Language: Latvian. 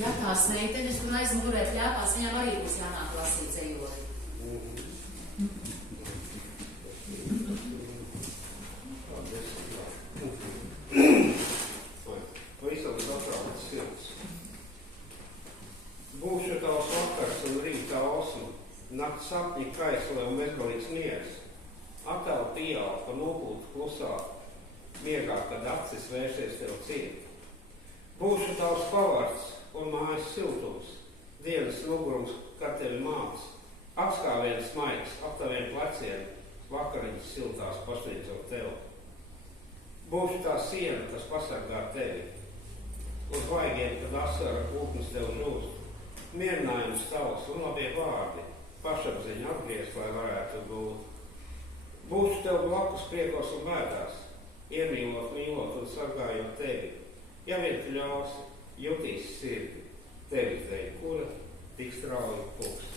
Ja tās meitenes, un aizmugurē pļāpās, viņām arī būs jānāk lasīt dzejoli. Visam saprātas silts. Būšu tavs vakars un rīta osma, nakts sapņi kaislē un bezgalīgs miers. Attēl pieaug pa nopūtu klusā, miegā, kad acis vērsies tev ciet. Būšu tavs pavards un mājas siltums, dienas nugurums, karteļu māks, apskāviens smaiks, ap taviem pleciem, vakariņas siltās pasniedzot tev. Būšu tā siena, kas pasargā tevi, uz vaigiem, kad asara ūknis tev žūst, mierinājums tavs un labie vārdi, pašapziņa atgriezt, lai varētu būt. Būšu tev blakus priekos un bēdās, iemīlot, mīlot un sargājot tevi. Ja vien tu ļausi, jutīs sirdi, tevis dēļ, kura tik strauji pulkst.